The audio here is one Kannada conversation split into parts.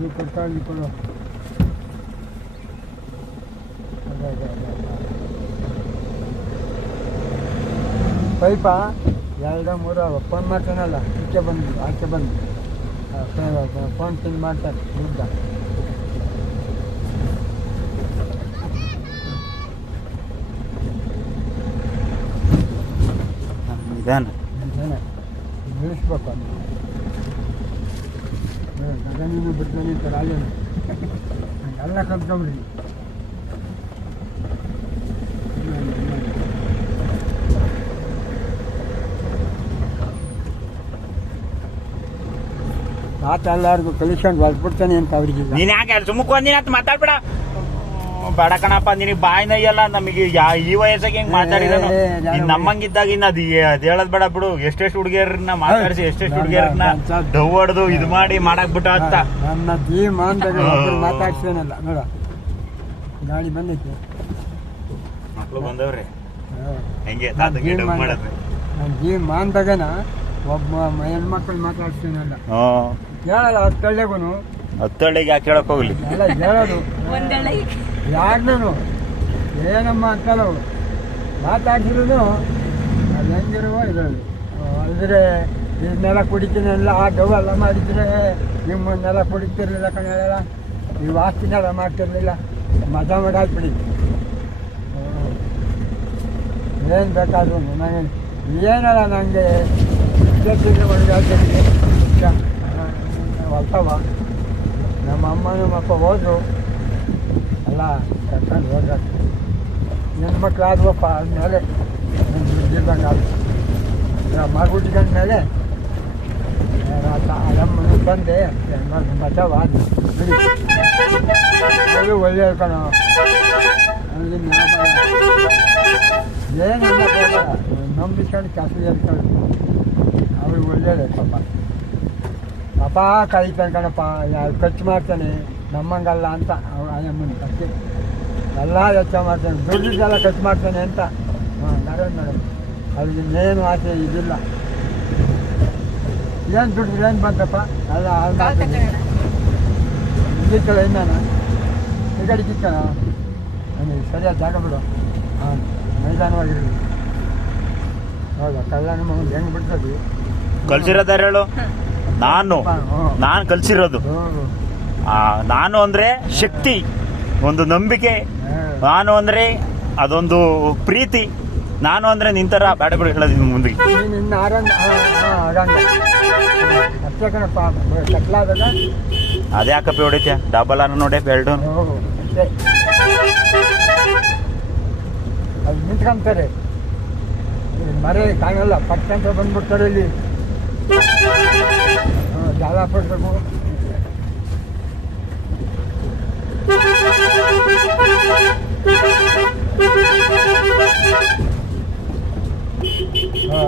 ಅದು ಕೊಡ್ತಾಳಿ ಕೊಡು. ಪೈಪ 2-3 ಫೋನ್ ಮಾಡ್ತಾನಲ್ಲ, ಆಚೆ ಬಂದು ಫೋನ್ ಪಿನ್ ಮಾಡ್ತಾರೆ ದುಡ್ಡ. ನಿಲ್ಲಿಸ್ಬೇಕು ಗಗನಿನೂ ಬಿಡ್ತಾನೆ ಅಂತ ರಾಜನು ಎಲ್ಲ ಕಲ್ತ್ಕೊಂಬಿಡಿ. ಎಲ್ಲಾರ್ಗು ಕಲಿಸ್ಕೊಂಡು ಹೊಲ್ಬಿಡ್ತಾನೆ ಅಂತ ಅವ್ರಿಗೆ. ನೀನ್ ಯಾಕೆ ಸುಮ್ಮಕ್ ಒಂದಿನ ಅಂತ ಮಾತಾಡ್ಬೇಡ ಬೇಡ ಕಣಪ್ಪ. ನಿನಗೆ ಬಾಯಿ ನಯ್ಯಲ್ಲ. ನಮಗೆ ಈ ವಯಸ್ಸಾಗ ಹೆಂಗ್ ಮಾತಾಡಿದನು ನಮ್ಮಂಗಿದ್ದಾಗ ಇನ್ನ ಅದ್ ಹೇಳದ್ ಬೇಡ ಬಿಡು. ಎಷ್ಟೆಷ್ಟು ಹುಡುಗಿಯರನ್ನ ಮಾತಾಡಿಸಿ ಎಷ್ಟೆಷ್ಟು ಹುಡುಗಿಯರನ್ನ ಡವ್ ಹೊಡೆದು ಇದು ಮಾಡಿ ಮಾಡಕ್ ಬಿಟ್ಟ ಅಂತ ನನ್ನ ಜೀವ ಮಾನ್ದಾಗ ಮಾತಾಡ್ಸೇನಲ್ಲ. ನೋಡ ಗಾಡಿ ಬಂದೈತಿ, ಮಕ್ಳು ಬಂದವ್ರಿ ಹೆಂಗೆ ಮಾಡಿದ್ರಿ. ನನ್ನ ಜೀವ ಮಾನ್ದಾಗನ ಒಬ್ಬ ಹೆಣ್ಮಕ್ಳು ಮಾತಾಡ್ಸೇನಲ್ಲ. ಹೇಳಲ್ಲ ಹತ್ತಳ್ಳೆಗೂ ಹತ್ತಳ್ಳಿಗೆ ಯಾಕೆ ಹೇಳಕ್ ಹೋಗ್ಲಿ ಎಲ್ಲ ಹೇಳೋದು. ಯಾರನ್ನೂ ಏನಮ್ಮ ಅಂತಲ್ಲ ಮಾತಾಡ್ಸಿದ್ರು ಅದು ಹೆಂಗಿರುವ ಇರೋದು. ಅಂದರೆ ಇದನ್ನೆಲ್ಲ ಕುಡಿತೀನಿ ಎಲ್ಲ ಆ ಡವ್ ಎಲ್ಲ ಮಾಡಿದ್ರೆ ನಿಮ್ಮನ್ನೆಲ್ಲ ಕುಡಿತಿರ್ಲಿಲ್ಲ ಕಣೆಲ್ಲ, ನೀವು ಆಸ್ತಿನೆಲ್ಲ ಮಾಡ್ತಿರ್ಲಿಲ್ಲ. ಮಜಾ ಮಾಡಿ ಹಾಕ್ಬಿಡಿ. ಏನು ಬೇಕಾದ್ರು ನನಗೆ ಏನಲ್ಲ ನನಗೆ ಹೊಸವ ನಮ್ಮ ಅಮ್ಮನೂ ಅಪ್ಪ ಹೋದ್ರು ಎಲ್ಲ ಕರ್ಕೊಂಡು ಹೋದ್ರೆ ಹೆಣ್ಮಕ್ಳು ಆದ್ವಪ್ಪ. ಆದಮೇಲೆ ಗಿಡ್ದಂಗೆ ಆದ ಮಗುಟ್ಕೊಂಡ್ಮೇಲೆ ಅಮ್ಮನ ತಂದೆ ಬಚಾವ ಆದ ಅದು ಒಳ್ಳೆ ಕಣ. ಏನಲ್ಲ ನಂಬಿಸ್ಕೊಂಡು ಕೆಲಸ ಹೇಳ್ಕೊಂಡು ಅವ್ರಿಗೆ ಒಳ್ಳೆಯದೇ ಪಾಪ. ಪಾಪ ಕಳೀತಾನೆ ಕಣಪ್ಪ, ಖರ್ಚು ಮಾಡ್ತಾನೆ ನಮ್ಮಂಗಲ್ಲ ಅಂತ ಅಮ್ಮನ ಅಷ್ಟೇ. ಎಲ್ಲ ವೆಚ್ಚ ಮಾಡ್ತಾನೆ, ದುಡ್ಡಿದ್ದೆಲ್ಲ ಖರ್ಚು ಮಾಡ್ತಾನೆ ಅಂತ. ನರೇಂದ್ರ ಮೇಡಮ್ ಅವ್ರಿಗೆ ಇನ್ನೇನು ಆಸೆ ಇದಿಲ್ಲ. ಏನು ದುಡ್ಡು ಏನು ಬಂತಪ್ಪ ಎಲ್ಲ ಹಾಳು ಮಾಡ್ತಾನೆ. ಇಲ್ಲಿತ್ತಲ್ಲ ಇನ್ನಾನ ಈ ಕಡೆ ಕಿತ್ತಾನ ನನಗೆ ಸರಿಯಾದ ಜಾಗ ಬಿಡು. ಮೈದಾನವಾಗಿರಲಿ. ಹೌದಾ ಕಲ್ಯಾಣ ಮಗನ ಹೆಂಗೆ ಬಿಡ್ತದೆ ಕಲ್ಸಿರೋದಾರ ಹೇಳು. ನಾನು ಕಲ್ಸಿರೋದು. ನಾನು ಅಂದ್ರೆ ಶಕ್ತಿ, ಒಂದು ನಂಬಿಕೆ. ನಾನು ಅಂದ್ರೆ ಅದೊಂದು ಪ್ರೀತಿ. ನಾನು ಅಂದ್ರೆ ನಿಂತರ ಬೇಡ ಬಿಡು ಹೇಳೋದು ಮುಂದೆ. ಅದೇ ಯಾಕಪ್ಪ ಹೊಡಿತ್ಯ ಡಬಲ್ ಅನ್ನ ನೋಡೆ ಬೆಲ್ಡು ಅದು ನಿಂತ್ಕೊಂತಾರೆ. ಮರೆ ಕಾಣಲ್ಲ ಪಟ್ಟಂತ ಬಂದ್ಬಿಡ್ತಾರೆ ಇಲ್ಲಿ. ಜಾಗ ಪಡ್ಬೇಕು.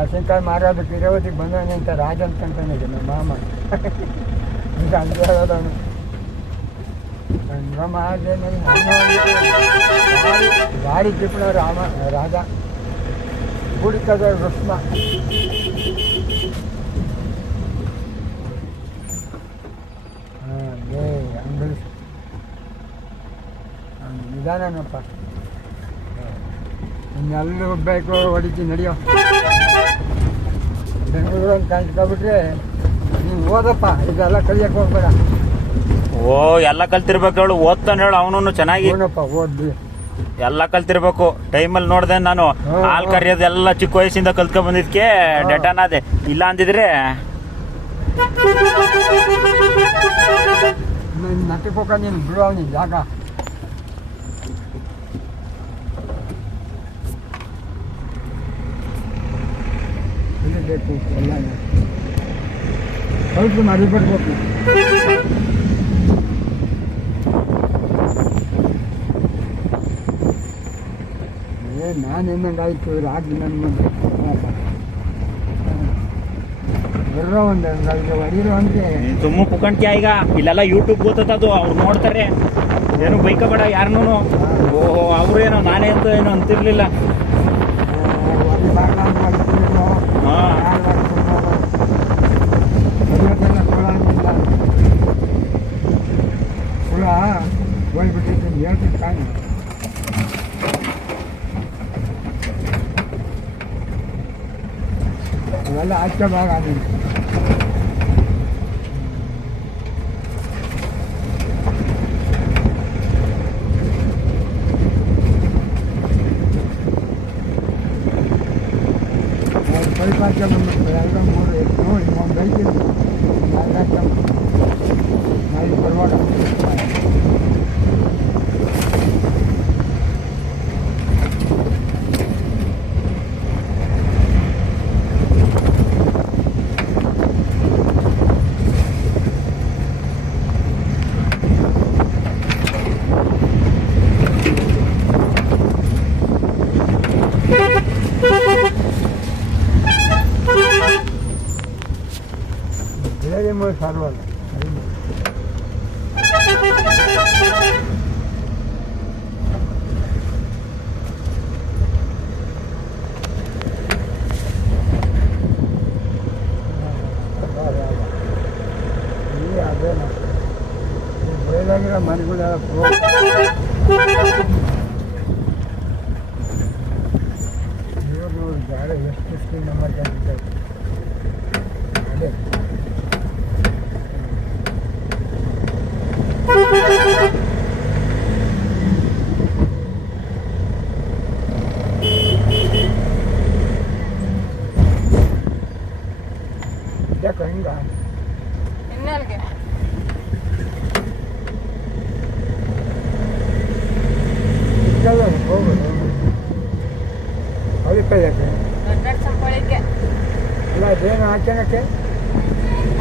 ಹಸಿನಕಾಯಿ ಮಾರೋದಕ್ಕೆ ಇರೋದಕ್ಕೆ ಬಂದವನೆ ಅಂತ ರಾಜ ಅಂತಂತಾನೆ ನಮ್ಮ ಮಾಮ. ಈಗ ಅಂತ ಹೇಳೋದವನು ನಮ್ಮ ಗಾಡಿ ತಿಪ್ಪಣ ರಾಜ ಕುಡಿತದ ರುಕ್ಮ. ಅಂಗಡಿ ನಿಧಾನಪ್ಪ. ಇನ್ನೆಲ್ಲೂ ಹೋಗ್ಬೇಕು ಹೊಡಿತೀನಿ ನಡೆಯೋ. ಬೆಂಗಳೂರು ಅಂತ ಕಾಣಿಸ್ಕೊಬಿಟ್ರೆ ನೀವು ಓದಪ್ಪ, ಇದೆಲ್ಲ ಕಲಿಯಕ್ಕೆ ಹೋಗ್ಬೇಡ. ಓ ಎಲ್ಲ ಕಲ್ತಿರ್ಬೇಕು ಹೇಳು. ಓದ್ತಾನೆ ಹೇಳು ಅವನು ಚೆನ್ನಾಗಿ. ಓದ್ಲಿ ಎಲ್ಲ ಕಲ್ತಿರ್ಬೇಕು. ಟೈಮಲ್ಲಿ ನೋಡ್ದೆ ನಾನು ಹಾಲು ಕರಿಯೋದೆಲ್ಲ ಚಿಕ್ಕ ವಯಸ್ಸಿಂದ ಕಲ್ತ್ಕೊಂಡ್ ಬಂದಿದ್ಕೆ ಡೆಟನಾದೆ. ಇಲ್ಲ ಅಂದಿದ್ರೆ ನಟ್ಟಕ್ಕೆ ಹೋಗ ನೀನು ಬಿಡು ಅವನಿಗೆ ಜಾಗ. ಬೇಕು ಎಲ್ಲ ಕಲ್ತು ಮಾಡಿ ಬರ್ಬೇಕು. ನಾನು ಹೆಂಗಾಯ್ತು ರಾಜು ನನ್ನ ಮುಂದೆ ಬರ್ರೋ ಒಂದು ಹೊಡಿರೋ ಅಂತೆ ತುಂಬ ಕುಕಂಡ್ಕೆ ಈಗ. ಇಲ್ಲೆಲ್ಲ ಯೂಟ್ಯೂಬ್ ಗೊತ್ತದು, ಅವ್ರು ನೋಡ್ತಾರೆ. ಏನು ಬೈಕಬೇಡ ಯಾರನ್ನೂ. ಓಹೋ ಅವ್ರೇನೋ ನಾನೇ ಅಂತ ಏನೋ ಅಂತಿರ್ಲಿಲ್ಲ. ಕಾಣಿ ಅವೆಲ್ಲ ಆಚೆ ಭಾಗ ಆಗಿದೆ ಸ್ವಲ್ಪ ಆಚೆ ಬಂದ್ಬಿಟ್ಟು ಎಲ್ಲ ಮೂರು ನೋಡಿ ಒಂದು ಐದು ನಾಲ್ಕು ನಾವು ಬರುವಾಗ ಬೇರೆ ಸಾರವಲ್ಲ ಅದೇನ ಬೇಲಾಗಿರೋ ಮನೆಗಳೆಲ್ಲ ಇವರು ಗಾಡಿ ಎಷ್ಟು ಸ್ಕೀಮ್ ನಂಬರ್ ಕಂಡಿದ್ದಾರೆ ಅದೇ ಯಾಕೆ ಹಿಂಗ ಇನ್ನಲ್ಗೆ ಹೋಗೋದು ಅದಕ್ಕೆ ಯಾಕೆ ದೊಡ್ಡ ಸಂಪಳಿಗೆ ಅಲ್ಲ ಅದೇನು ಹಾಕ್ಯನಕ್ಕೆ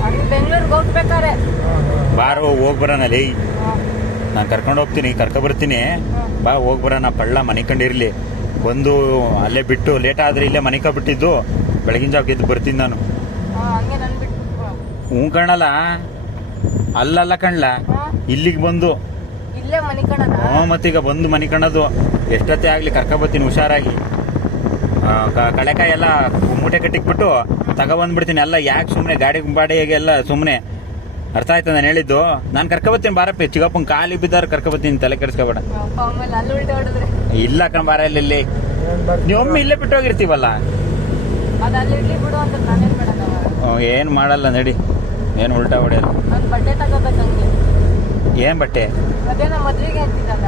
ಅವ್ನು ಬೆಂಗಳೂರಿಗೆ ಹೋಗ್ಬೇಕಾರೆ ಬಾರೋ ಹೋಗ್ ಬರೋನಲ್ಲಿ ನಾನು ಕರ್ಕೊಂಡು ಹೋಗ್ತೀನಿ ಬರ್ತೀನಿ ಬಾ ಹೋಗ್ ಬರೋಣ ಪಳ್ಳ ಮನೆ ಕಂಡಿರ್ಲಿ ಬಂದು ಅಲ್ಲೇ ಬಿಟ್ಟು ಲೇಟ್ ಆದ್ರೆ ಇಲ್ಲೇ ಮನೆ ಬಿಟ್ಟಿದ್ದು ಬೆಳಗಿನ ಜಾವ ಗೆದ್ದು ಬರ್ತೀನಿ ನಾನು ಹಂಗೆ ನನ್ ಬಿಟ್ಟು ಹ್ಞೂ ಕಣಲ್ಲ ಅಲ್ಲಲ್ಲ ಕಣ್ಲ ಇಲ್ಲಿಗೆ ಬಂದು ಇಲ್ಲೇ ಮನೆ ಕಣನ ಹ್ಞೂ ಮತ್ತೀಗ ಬಂದು ಮನೆ ಕಣದು ಎಷ್ಟೊತ್ತೇ ಆಗ್ಲಿ ಬರ್ತೀನಿ ಹುಷಾರಾಗಿ ಕಳೆಕಾಯಿ ಎಲ್ಲ ಮೂಟೆ ಕಟ್ಟಿಕ್ಬಿಟ್ಟು ತಗೊಬಂದ್ಬಿಡ್ತೀನಿ ಎಲ್ಲ ಯಾಕೆ ಸುಮ್ಮನೆ ಗಾಡಿ ಬಾಡಿಗೆಲ್ಲ ಸುಮ್ಮನೆ ಅರ್ಥ ಆಯ್ತು ನಾನು ಹೇಳಿದ್ದು ನಾನು ಕರ್ಕೊಬತ್ತೀನಿ ಬಾರಪ್ಪ ಚಿಕ್ಕಪ್ಪನ ಕಾಲಿ ಬಿದ್ದಾರ ಕರ್ಕೊಬತ್ತೀನಿ ತಲೆ ಕೆಡಿಸ್ಕೊಬೇಡ ಆಮೇಲೆ ಅಲ್ಲಿ ಉಲ್ಟೆ ಹೊಡೆದ್ರೆ ಇಲ್ಲ ಕಣ್ ಬಾರ ಇಲ್ಲಿ ನೀವೊಮ್ಮೆ ಇಲ್ಲೇ ಬಿಟ್ಟು ಹೋಗಿರ್ತೀವಲ್ಲ ಅದು ಅಲ್ಲಿ ಇಡ್ಲಿ ಬಿಡು ಅಂತ ನಾನೇನ್ ಮಾಡೋಣ ಏನು ಮಾಡಲ್ಲ ನಡಿ ಏನು ಉಲ್ಟಾ ಹೊಡೆಯಲ್ಲ ನಾನು ಬಟ್ಟೆ ತಗೋಬೇಕು ಹಂಗೆ ಏನು ಬಟ್ಟೆ ಅದೇ ನಮ್ಮ ಮದ್ವೆಗೆ ಅಂತಿದ್ದಲ್ಲ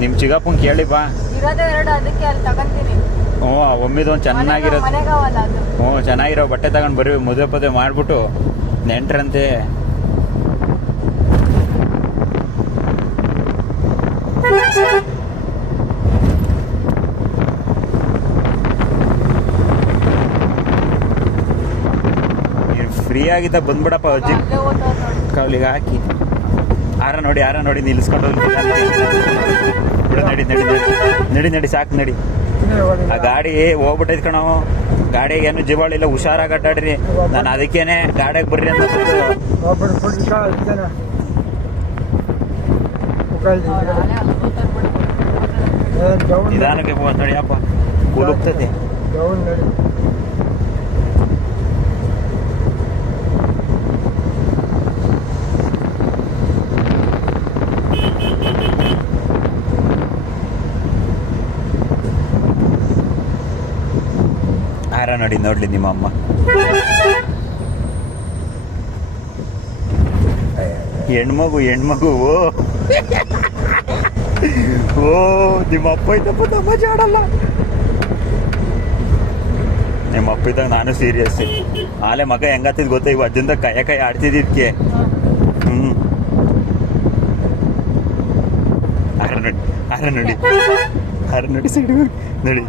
ನಿಮ್ಮ ಚಿಕ್ಕಪ್ಪನ ಕೇಳಿ ಬಾ ಇರೋದೇ ಎರಡು ಅದಕ್ಕೆ ಅಲ್ಲಿ ತಗೊಂತೀನಿ ಹ್ಞೂ ಒಮ್ಮಿದೊಂದು ಚೆನ್ನಾಗಿರೋದು ಮನೆಗಾವಲ್ಲ ಅದು ಹ್ಞೂ ಚೆನ್ನಾಗಿರೋ ಬಟ್ಟೆ ತಗೊಂಡು ಬರೀ ಮದುವೆ ಪದುವೆ ಮಾಡ್ಬಿಟ್ಟು ನೆಂಟ್ರಂತೆ ಫ್ರೀ ಆಗಿದ್ದ ಬಂದ್ಬಿಡಪ್ಪ ಅಜ್ಜಿ ಅಲ್ಲೇ ಓದ್ತಾವ್ ನೋಡು ಕಾವಲಿಗೆ ಹಾಕಿ ಆರ ನೋಡಿ ನಿಲ್ಲಿಸ್ಕೊಂಡು ಬಿಡು ನಡಿ ನಡಿ ನಡಿ ನಡಿ ನಡಿ ಸಾಕು ನಡಿ ಆ ಗಾಡಿ ಹೋಗ್ಬಿಟ್ಟೈತ್ ಕಣೋ ಗಾಡಿಗೆ ಏನು ಜೀವಾಳಿಲ್ಲ ಹುಷಾರಾಗಿ ಅಡ್ಡಾಡ್ರಿ ನಾನು ಅದಕ್ಕೇನೆ ಗಾಡಿಗೆ ಬರ್ರಿ ಅಂತ ಒಬ್ಬರು ಪುಟ್ಟ ಇದ್ದೇನೆ ನಾನೇ ಅಲ್ಲಿ ಓದ್ತಾವ್ ಬಿಡು ನಿಧಾನಕ್ಕೆ ನಡಿಯಪ್ಪ ಕೂಲುಗ್ತದೆ ಡೌನ್ ನಡಿ ಆರ ನೋಡಿ ನೋಡ್ಲಿ ನಿಮ್ಮ ಅಮ್ಮ ಹೆಣ್ಮಗು ಓ ನಿಮ್ಮ ಅಪ್ಪ ಇದ್ದಪ್ಪ ತಮಾಷೆ ಆಡಲ್ಲ ನಿಮ್ಮ ಅಪ್ಪ ಇದ್ದಾಗ ನಾನು ಸೀರಿಯಸ್ ಆಲೆ ಮಗ ಹೆಂಗಾತಿದ್ ಗೊತ್ತಾ ಇವ ಅಜ್ಜಂದ ಕೈ ಆಡ್ತಿದ್ದಿದ್ಕೆ ಆರ ನೋಡಿ ಸೈಡ್ ನೋಡಿ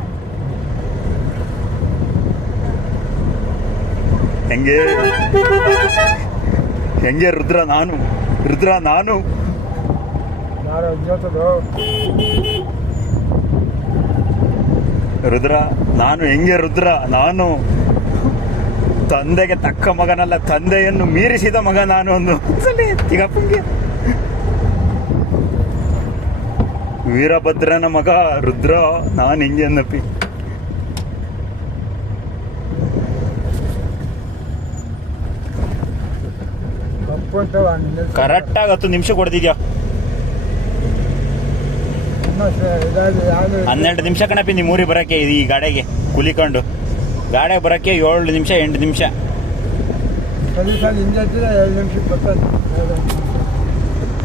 ಹೆಂಗೆ ರುದ್ರ ನಾನು ರುದ್ರ ನಾನು ತಂದೆಗೆ ತಕ್ಕ ಮಗನಲ್ಲ, ತಂದೆಯನ್ನು ಮೀರಿಸಿದ ಮಗ ನಾನು. ಒಂದು ಚಿಕ್ಕಪ್ಪಂಗೆ ವೀರಭದ್ರನ ಮಗ ರುದ್ರ ನಾನು ಹಿಂಗೆ ಅನ್ನಪ್ಪಿ. ಕರೆಕ್ಟಾಗಿ 10 ನಿಮಿಷ ಕೊಡ್ತಿದ್ಯಾ. ಇದಾಗಿ ಯಾವುದು 12 ನಿಮಿಷ ಕಣಪ್ಪಿ ನಿಮ್ಮ ಊರಿಗೆ ಬರಕ್ಕೆ ಈ ಗಾಡಿಗೆ ಕುಲಿಕೊಂಡು ಗಾಡಿ ಬರಕ್ಕೆ 7 ನಿಮಿಷ 8 ನಿಮಿಷ ಸಲ ಹಿಂದೆ 2 ನಿಮಿಷಕ್ಕೆ ಬರ್ತಾನೆ